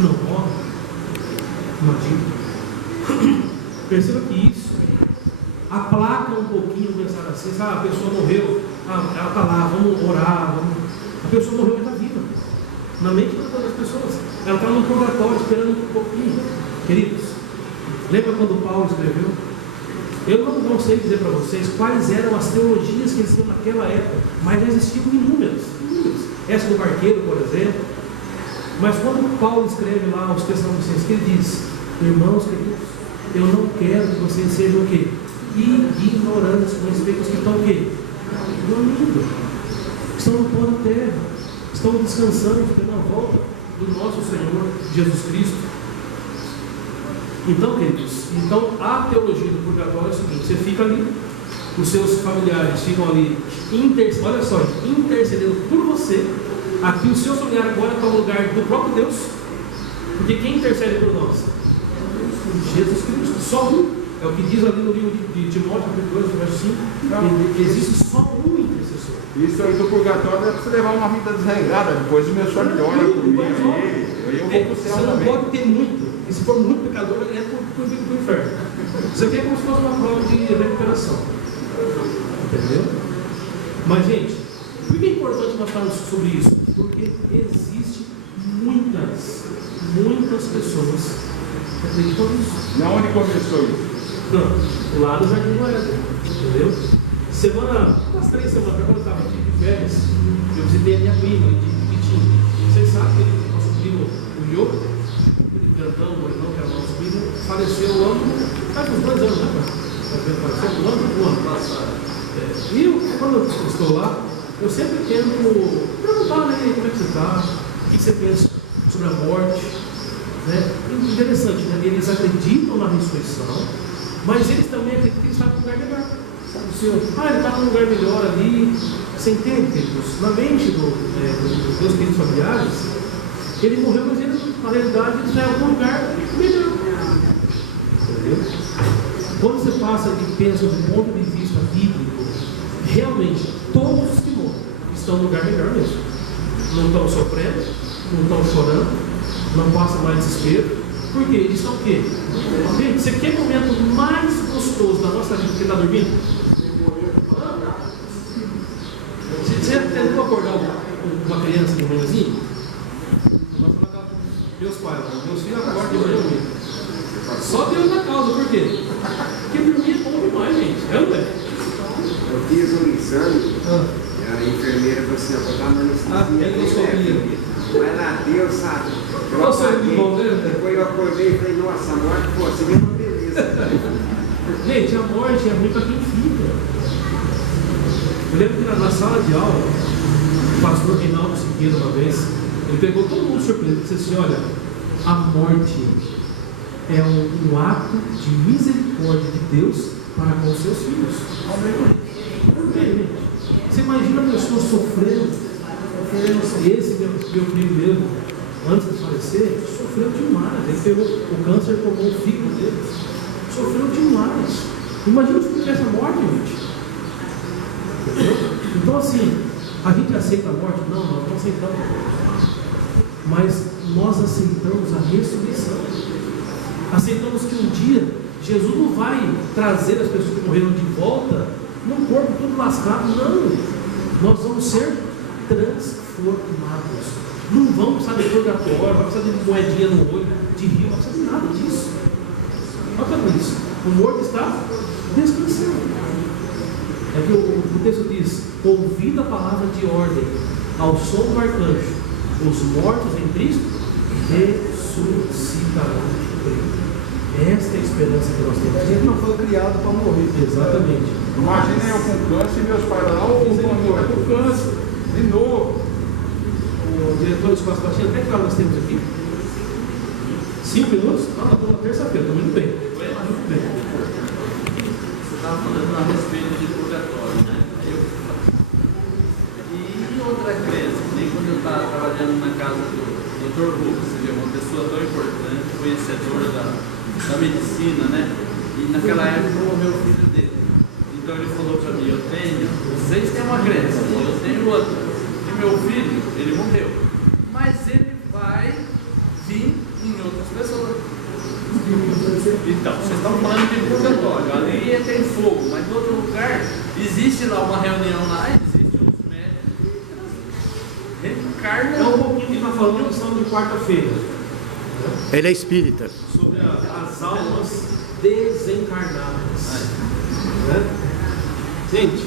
não morre. Imagina. Perceba que isso aplaca um pouquinho pensar assim, sabe? A pessoa morreu, ela está lá, vamos orar, a pessoa morreu, mas está viva. Na mente das pessoas, ela está no purgatório esperando um pouquinho. Queridos, lembra quando Paulo escreveu? Eu não sei dizer para vocês quais eram as teologias que existiam naquela época, mas já existiam inúmeras. Essa do barqueiro, por exemplo. Mas quando Paulo escreve lá aos Tessalonicenses, ele diz: irmãos queridos, eu não quero que vocês sejam o quê? Ignorantes com respeito aos que estão o quê? Dormindo, estão no pó da terra, estão descansando na volta do nosso Senhor Jesus Cristo. Então, queridos, a teologia do purgatório é o seguinte: você fica ali, os seus familiares ficam ali, olha só, intercedendo por você. Aqui o seu familiar agora está no lugar do próprio Deus, porque quem intercede por nós? Jesus Cristo, só um. É o que diz ali no livro de Timóteo, capítulo 2, verso 5. Existe só um intercessor. Isso aí do purgatório é para você levar uma vida desregrada. Depois o meu sonho olha comigo e eu vou para o céu. Você não pode ter muito. E se for muito pecador, ele é para o inferno. Isso aqui é como se fosse uma prova de recuperação. Entendeu? Mas, gente, por que é importante nós falarmos sobre isso? Porque existe muitas pessoas que acreditam nisso. Na onde começou isso? Não, lá no Jardim do Éden, entendeu? Umas 3 semanas, quando eu estava de férias, eu visitei a minha prima de Pitinho. Vocês sabem que ele, nosso primo, o Iô, aquele grandão, morenão, que era nosso primo, faleceu faz uns 2 anos, né? Faleceu um ano passado. E quando eu estou lá, eu sempre tento perguntar, né, como é que você está, o que você pensa sobre a morte, né? Interessante, né? Eles acreditam na ressurreição, mas eles também acreditam que ele está num lugar melhor. Ele está num lugar melhor ali. Você entende, queridos? Na mente dos meus queridos familiares, ele morreu, mas ele, na realidade, ele está em algum lugar melhor. Entendeu? Quando você passa e pensa do ponto de vista bíblico, realmente todos os que morrem estão num lugar melhor mesmo. Não estão sofrendo, não estão chorando, não passa mais desespero. Por quê? Eles estão o quê? Gente, você quer o momento mais gostoso da nossa vida que está dormindo? Você já tentou acordar uma criança de manhãzinha? Meus pais, meus filhos acordam de manhã comigo. Só Deus na causa, por quê? Porque dormir é bom demais, gente. É, não é? Eu fiz um exame, a enfermeira falou assim: vou dar uma anestesia. Vai lá, Deus sabe. Eu apaguei, depois eu acordei e falei: nossa, a morte, pô, você viu uma beleza. Gente, a morte é ruim para quem fica. Eu lembro que na sala de aula, o pastor Reinaldo Siqueira, uma vez, ele pegou todo mundo surpreso e disse assim: olha, a morte é um ato de misericórdia de Deus para com os seus filhos. Amém. Você imagina a pessoa sofrendo? Esse meu primo mesmo, antes de falecer, sofreu demais. Ele pegou o câncer, tomou o fígado dele, sofreu demais. Imagina se tivesse a morte, gente. Então, assim, a gente aceita a morte? Não, nós não aceitamos a morte. Mas nós aceitamos a ressurreição. Aceitamos que um dia Jesus não vai trazer as pessoas que morreram de volta num corpo tudo lascado. Não. Nós vamos ser transformados. Não vamos precisar de purgatório, não vai precisar de moedinha no olho, de rio, não precisa de nada disso. Olha isso. O morto está descansando. É que o texto diz: ouvida a palavra de ordem ao som do arcanjo, os mortos em Cristo ressuscitarão. Esta é a esperança que nós temos. A gente não foi criado para morrer. Exatamente. Imagina eu com câncer e meus pais lá, vou morrer com câncer de novo. O diretor do Espaço Baixinho, até que hora nós temos aqui? 5 minutos? Nós estamos na terça-feira, estamos muito bem. Muito bem. Você estava falando a respeito de purgatório, né? E outra crença, nem quando eu estava trabalhando na casa do Dr. Lucas, você vê, uma pessoa tão importante, conhecedora da medicina, né? E naquela época morreu o filho dele. Então ele falou para mim: vocês têm uma crença, eu tenho outra. E meu filho, ele morreu. Mas ele vai vir Então, vocês estão falando de purgatório, ali tem fogo, mas em outro lugar existe lá uma reunião lá, existe uns médicos que reencarnam. É um pouquinho que está falando na lição de quarta-feira. Ele é espírita. Sobre as almas desencarnadas. Né? Gente,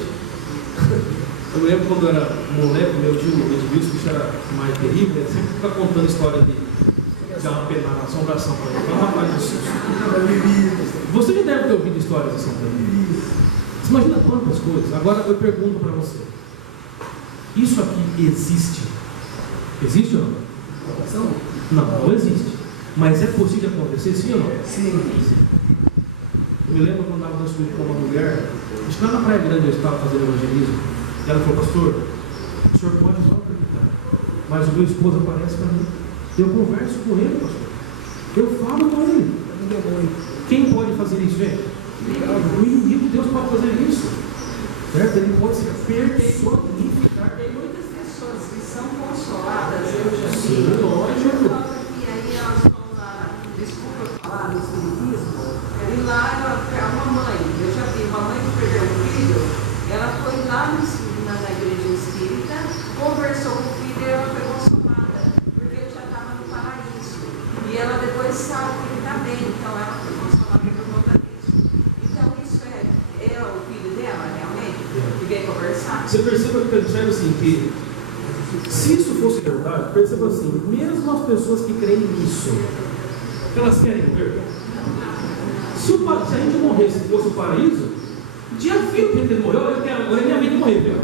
eu lembro quando eu era moleque, meu tio Edmilson, que era mais terrível, ele sempre fica contando história de uma penada, assombração para ele. Fala, rapaz, do susto. Você já deve ter ouvido histórias assim também. Você imagina quantas coisas. Agora eu pergunto para você: isso aqui existe? Existe ou não? Não existe. Mas é possível acontecer, sim ou não? Sim. Eu me lembro quando eu estava discutindo com uma mulher, acho que lá na Praia Grande eu estava fazendo evangelismo, e ela falou: pastor, o senhor pode não acreditar, mas o meu esposo aparece para mim. Eu converso com ele, pastor. Eu falo com ele. Quem pode fazer isso, gente? O inimigo de Deus pode fazer isso. Certo? Ele pode se personificar. Tem muitas pessoas que são consoladas, eu já vi. Sim, lógico. E aí elas vão lá, desculpa falar no espiritismo, e lá uma mãe, eu já vi uma mãe que perdeu um filho, ela foi lá na igreja espírita, conversou com o filho e ela foi consolada, porque ele já estava no paraíso. E ela depois sabe que ele está bem, então ela foi consolada por conta disso. Então isso é o filho dela, realmente, que veio conversar. Você percebe assim que, se isso fosse verdade, perceba assim, mesmo as pessoas que creem nisso, elas querem ver. Se a gente morresse e fosse o paraíso, tinha filho que ele morreu, agora é minha vida morrer, viu?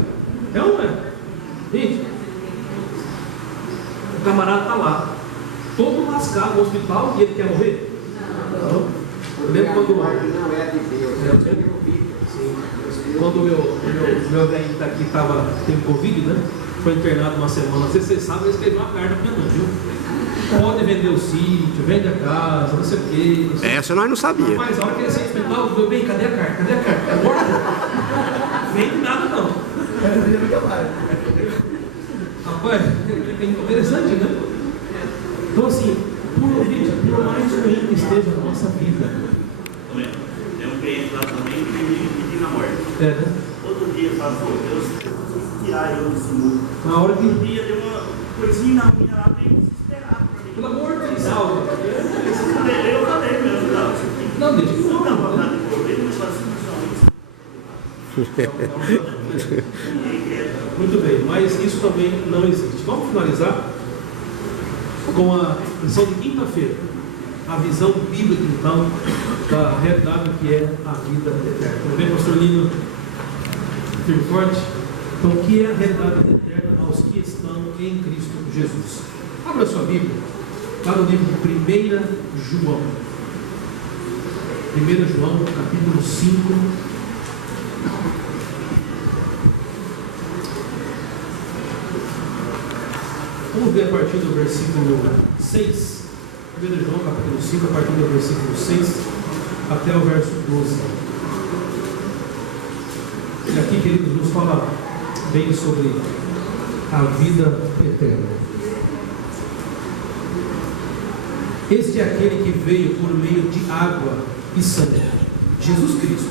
É ou não é? Gente, o camarada está lá, todo lascado no hospital, e ele quer morrer? Não. Eu lembro quando não é de Deus, quando o meu velho daqui teve Covid, né? Foi internado uma semana. Não sei se vocês sabem, ele escreveu uma carta para mim, viu? Pode vender o sítio, vende a casa, não sei o quê. Não sei. Essa nós não sabia. Mas a hora que ele saiu do hospital, meu bem, cadê a carta? Cadê a carta? É morto? Vende nada não. Rapaz, é interessante, né? Então assim, por mais ruim que esteja a nossa vida. Tem um cliente lá também que me pediu na morte. É, né? Todo dia fala, pô, Deus, tirar eu desse mundo. Na hora que. Todo dia deu uma coisinha na unha lá, tem que se esperar. Pelo amor de Deus, salva. Eu falei mesmo, não, deixa que não. não. Não, para nada de governo, mas faz isso. Muito bem, mas isso também não existe. Vamos finalizar com a lição de quinta-feira. A visão bíblica, então, da realidade que é a vida eterna. Tudo bem, pastor Lino? Firme e forte? Então, o que é a realidade eterna aos que estão em Cristo Jesus? Abra sua Bíblia, lá no livro de 1 João. 1 João, capítulo 5. Vamos ver a partir do versículo 6. 1 João, capítulo 5, a partir do versículo 6 até o verso 12. E aqui, queridos, nos fala bem sobre a vida eterna. Este é aquele que veio por meio de água e sangue, Jesus Cristo.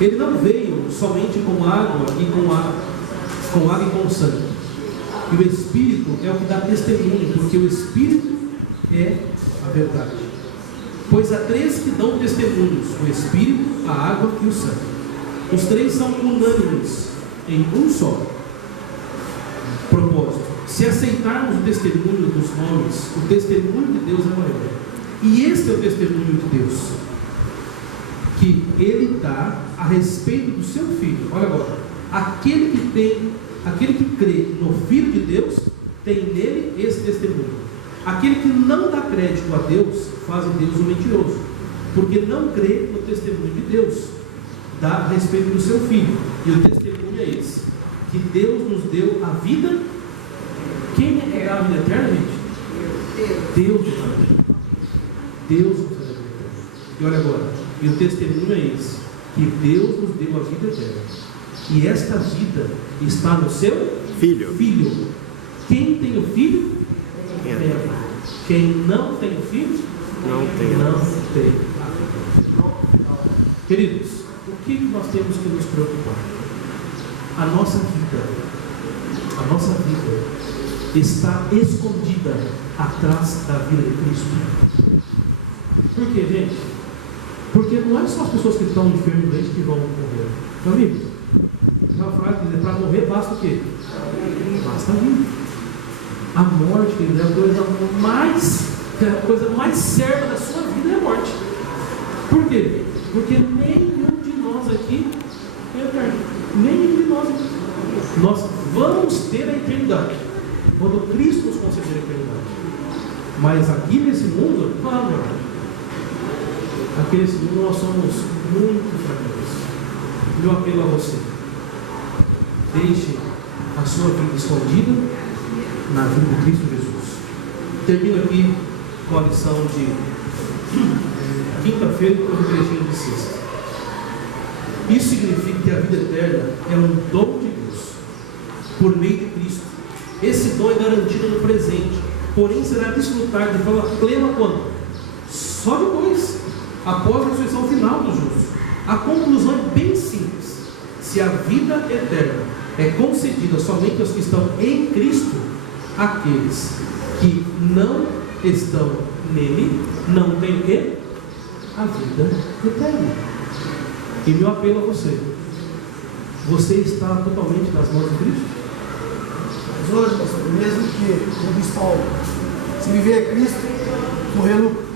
Ele não veio somente com água e com água e com sangue. E o Espírito é o que dá testemunho, porque o Espírito é a verdade. Pois há três que dão testemunhos: o Espírito, a água e o sangue. Os três são unânimes em um só propósito. Se aceitarmos o testemunho dos homens, o testemunho de Deus é maior. E este é o testemunho de Deus, que Ele dá a respeito do seu Filho. Olha agora, aquele que crê no Filho de Deus, tem nele esse testemunho. Aquele que não dá crédito a Deus, faz de Deus um mentiroso, porque não crê no testemunho de Deus, dá a respeito do seu Filho. E o testemunho é esse, que Deus nos deu a vida. Quem é que dá a vida eterna, gente? Deus nos dá a vida. Deus nos dá a vida eterna. E olha agora, e o testemunho é esse, que Deus nos deu a vida eterna. E esta vida está no seu Filho. Quem tem o Filho? Quem não tem o Filho? Não tem. Não tem a vida. Queridos, o que nós temos que nos preocupar? A nossa vida está escondida atrás da vida de Cristo. Por quê, gente? Porque não é só as pessoas que estão enfermas que vão morrer. Meu amigo, uma frase diz: para morrer basta o quê? Basta a vida. A morte, querido, é a coisa mais certa da sua vida, é a morte. Por quê? Porque nenhum de nós aqui é eterno. Nenhum de nós aqui. Nós vamos ter a eternidade quando Cristo nos conceder a eternidade. Mas aqui nesse mundo, aqui nesse mundo nós somos muito fracos. Meu apelo a você: deixe a sua vida escondida na vida de Cristo Jesus. Termino aqui com a lição de quinta-feira e com o trechinho de sexta. Isso significa que a vida eterna é um dom de Deus por meio de Cristo. Esse dom é garantido no presente, porém será desfrutado de forma plena quando? Só depois, após a ressurreição final dos justos. A conclusão é bem simples: se a vida eterna é concedida somente aos que estão em Cristo, aqueles que não estão nele não têm o quê? A vida eterna. E meu apelo a você: você está totalmente nas mãos de Cristo? Mas hoje, pastor, mesmo que, como diz Paulo, se viver é Cristo, morrer é lucro.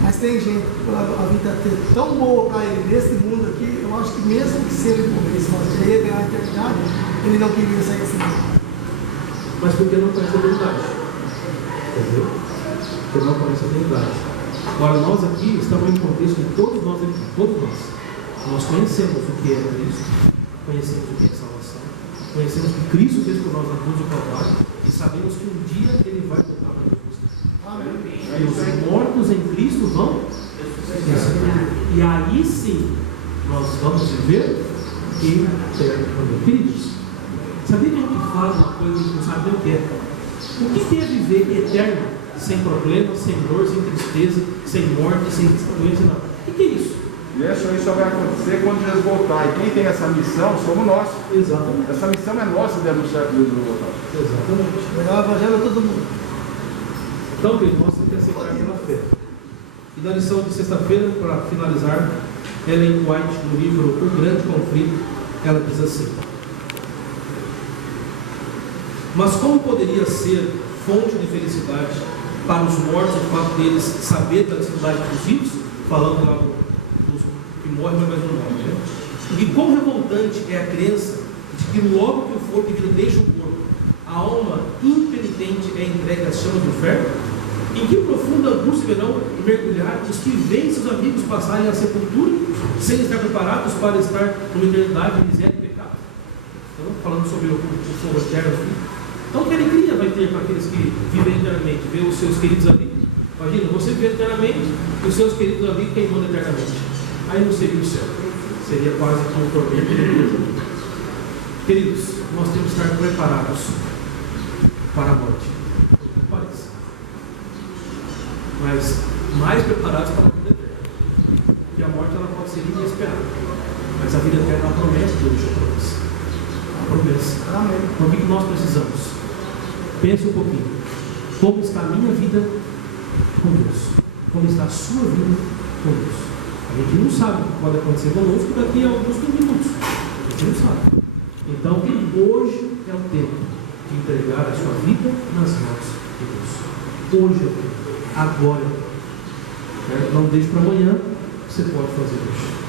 Mas tem gente que a vida ter tão boa para ele nesse mundo aqui, eu acho que mesmo que se ele morresse, mas ele ia ganhar a eternidade, ele não queria sair desse mundo. Mas porque não conhece a verdade. Entendeu? Porque não conhece a verdade. Agora, nós aqui estamos em contexto de todos nós aqui, todos nós. Nós conhecemos o que é Cristo, conhecemos o que é salvação, conhecemos o que Cristo fez por nós na cruz do Calvário e sabemos que um dia Ele vai voltar para nos buscar. E os mortos em Cristo vão ressuscitar. E aí sim nós vamos viver eternamente. Queridos, sabia que a gente faz uma coisa que a gente não sabe nem o que é? O que é viver eterno, sem problemas, sem dor, sem tristeza, sem morte, sem doença? Não. O que é isso? E isso aí só vai acontecer quando Jesus voltar. E quem tem essa missão somos nós. Exatamente. Essa missão é nossa de anunciar que Jesus voltar. Exatamente. Legal o evangelho a todo mundo. Então, queridos, nós temos que aceitar pela fé. E na lição de sexta-feira, para finalizar, Ellen White, no livro O Grande Conflito, ela diz assim: mas como poderia ser fonte de felicidade para os mortos o fato deles saber da necessidade dos vivos, falando lá dos que morrem, mas não morrem, né? E quão revoltante é a crença de que logo que o fogo de vida deixa o corpo, a alma impenitente é entregue às chamas do inferno? Em que profunda angústia verão mergulhar os que veem seus amigos passarem à sepultura sem estar preparados para estar numa eternidade de miséria e pecado? Então, falando sobre o fogo eterno aqui. Então, que alegria vai ter para aqueles que vivem eternamente, ver os seus queridos ali. Imagina, você viver eternamente e os seus queridos ali queimando eternamente. Aí não seria o céu, seria quase um tormento. Queridos, nós temos que estar preparados para a morte. Parece. Mas mais preparados para a vida eterna. Porque a morte ela pode ser inesperada. Mas a vida eterna é uma promessa que Deus deixou para nós. Uma promessa. Amém. Então, o que nós precisamos? Pense um pouquinho. Como está a minha vida com Deus? Como está a sua vida com Deus? A gente não sabe o que pode acontecer conosco daqui a alguns minutos. A gente não sabe. Então, hoje é o tempo de entregar a sua vida nas mãos de Deus. Hoje é o tempo. Agora é o tempo. Não deixe para amanhã. Você pode fazer hoje.